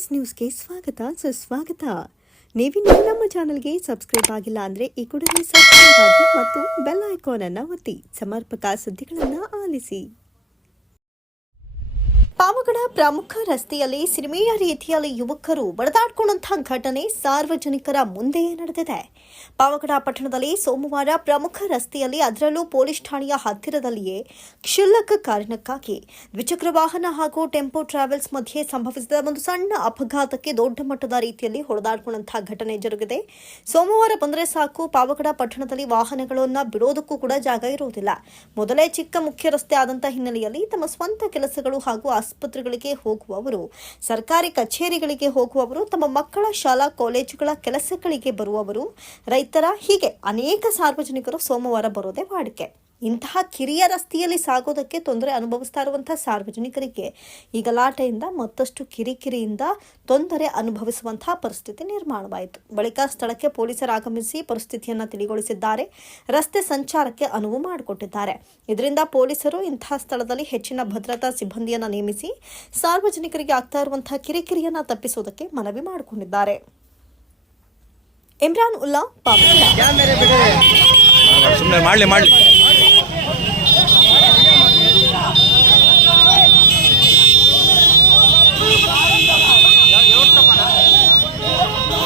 S ನ್ಯೂಸ್ಗೆ ಸ್ವಾಗತ. ಸುಸ್ವಾಗತ ನೀವಿನ್ನೂ ನಮ್ಮ ಚಾನಲ್ಗೆ ಸಬ್ಸ್ಕ್ರೈಬ್ ಆಗಿಲ್ಲ ಅಂದರೆ ಈ ಕೂಡಲೇ ಸಬ್ಸ್ಕ್ರೈಬ್ ಆಗಿ ಮತ್ತು ಬೆಲ್ ಐಕಾನ್ ಅನ್ನು ಒತ್ತಿ. ಸಮರ್ಪಕ ಸುದ್ದಿಗಳನ್ನು ಆಲಿಸಿ. ಪಾವಗಡ ಪ್ರಮುಖ ರಸ್ತೆಯಲ್ಲಿ ಸಿನಿಮೆಯ ರೀತಿಯಲ್ಲಿ ಯುವಕರು ಬಡದಾಡ್ಕೊಂಡಂತಹ ಘಟನೆ ಸಾರ್ವಜನಿಕರ ಮುಂದೆಯೇ ನಡೆದಿದೆ. ಪಾವಗಡ ಪಟ್ಟಣದಲ್ಲಿ ಸೋಮವಾರ ಪ್ರಮುಖ ರಸ್ತೆಯಲ್ಲಿ ಅದರಲ್ಲೂ ಪೊಲೀಸ್ ಠಾಣೆಯ ಹತ್ತಿರದಲ್ಲಿಯೇ ಕ್ಷುಲ್ಲಕ ಕಾರಣಕ್ಕಾಗಿ ದ್ವಿಚಕ್ರ ವಾಹನ ಹಾಗೂ ಟೆಂಪೋ ಟ್ರಾವೆಲ್ಸ್ ಮಧ್ಯೆ ಸಂಭವಿಸಿದ ಒಂದು ಸಣ್ಣ ಅಪಘಾತಕ್ಕೆ ದೊಡ್ಡ ಮಟ್ಟದ ರೀತಿಯಲ್ಲಿ ಹೊಡೆದಾಡ್ಕೊಂಡಂತಹ ಘಟನೆ ಜರುಗಿದೆ. ಸೋಮವಾರ ಬಂದರೆ ಸಾಕು, ಪಾವಗಡ ಪಟ್ಟಣದಲ್ಲಿ ವಾಹನಗಳನ್ನು ಬಿಡೋದಕ್ಕೂ ಕೂಡ ಜಾಗ ಇರುವುದಿಲ್ಲ. ಮೊದಲೇ ಚಿಕ್ಕ ಮುಖ್ಯ ರಸ್ತೆ ಆದಂತಹ ಹಿನ್ನೆಲೆಯಲ್ಲಿ ತಮ್ಮ ಸ್ವಂತ ಕೆಲಸಗಳು ಹಾಗೂ ಆಸ್ಪತ್ರೆಗಳಿಗೆ ಹೋಗುವವರು, ಸರ್ಕಾರಿ ಕಚೇರಿಗಳಿಗೆ ಹೋಗುವವರು, ತಮ್ಮ ಮಕ್ಕಳ ಶಾಲಾ, ಕಾಲೇಜುಗಳ ಕೆಲಸಗಳಿಗೆ ಬರುವವರು, ರೈತರ ಹೀಗೆ ಅನೇಕ ಸಾರ್ವಜನಿಕರು ಸೋಮವಾರ ಬರೋದೇ ವಾಡಿಕೆ. ಇಂತಹ ಕಿರಿಯ ರಸ್ತೆಯಲ್ಲಿ ಸಾಗೋದಕ್ಕೆ ತೊಂದರೆ ಅನುಭವಿಸ್ತಾ ಇರುವಂಥ ಸಾರ್ವಜನಿಕರಿಗೆ ಈ ಗಲಾಟೆಯಿಂದ ಮತ್ತಷ್ಟು ಕಿರಿಕಿರಿಯಿಂದ ತೊಂದರೆ ಅನುಭವಿಸುವಂತಹ ಪರಿಸ್ಥಿತಿ ನಿರ್ಮಾಣವಾಯಿತು. ಬಳಿಕ ಸ್ಥಳಕ್ಕೆ ಪೊಲೀಸರು ಆಗಮಿಸಿ ಪರಿಸ್ಥಿತಿಯನ್ನು ತಿಳಿಗೊಳಿಸಿದ್ದಾರೆ. ರಸ್ತೆ ಸಂಚಾರಕ್ಕೆ ಅನುವು ಮಾಡಿಕೊಟ್ಟಿದ್ದಾರೆ. ಇದರಿಂದ ಪೊಲೀಸರು ಇಂತಹ ಸ್ಥಳದಲ್ಲಿ ಹೆಚ್ಚಿನ ಭದ್ರತಾ ಸಿಬ್ಬಂದಿಯನ್ನು ನೇಮಿಸಿ ಸಾರ್ವಜನಿಕರಿಗೆ ಆಗ್ತಾ ಇರುವಂತಹ ಕಿರಿಕಿರಿಯನ್ನು ತಪ್ಪಿಸುವುದಕ್ಕೆ ಮನವಿ ಮಾಡಿಕೊಂಡಿದ್ದಾರೆ. ಇಮ್ರಾನ್ ಉಲ್ಲಾ ಸುಮ್ಮನೆ ಮಾಡಲಿ ಮಾಡಲಿ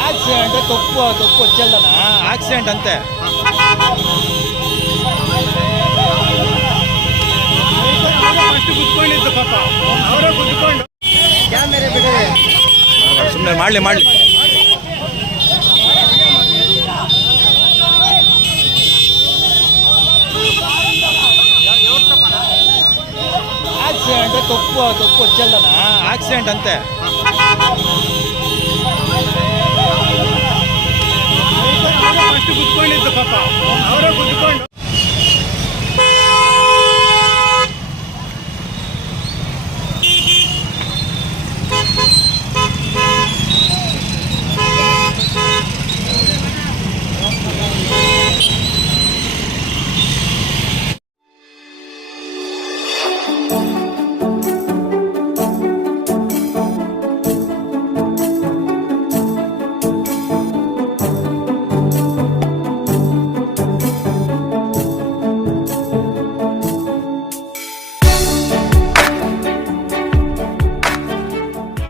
ಆಕ್ಸಿಡೆಂಟ್ ತಪ್ಪು ತಪ್ಪು ಹಚ್ಚಲ್ಲನ ಆಕ್ಸಿಡೆಂಟ್ ಅಂತೆ. ಸುಮ್ಮನೆ ಮಾಡಲಿ ಮಾಡಲಿ. ಆಕ್ಸಿಡೆಂಟ್ ತಪ್ಪು ತಪ್ಪು ಹಚ್ಚಲ್ಲನ ಆಕ್ಸಿಡೆಂಟ್ ಅಂತೆ.